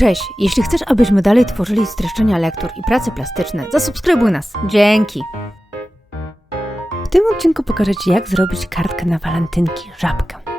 Cześć! Jeśli chcesz, abyśmy dalej tworzyli streszczenia lektur i prace plastyczne, zasubskrybuj nas. Dzięki! W tym odcinku pokażę Ci, jak zrobić kartkę na walentynki, żabkę.